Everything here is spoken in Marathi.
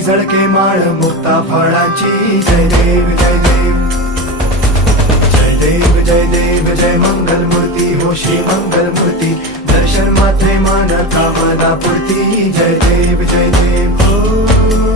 झळके माळ मुक्ता फळाची जय देव जय देव जय देव जय देव जय मंगल मूर्ती हो श्री मंगल मूर्ती दर्शन मात्रे मन कामना पूर्ती जय देव जय देव हो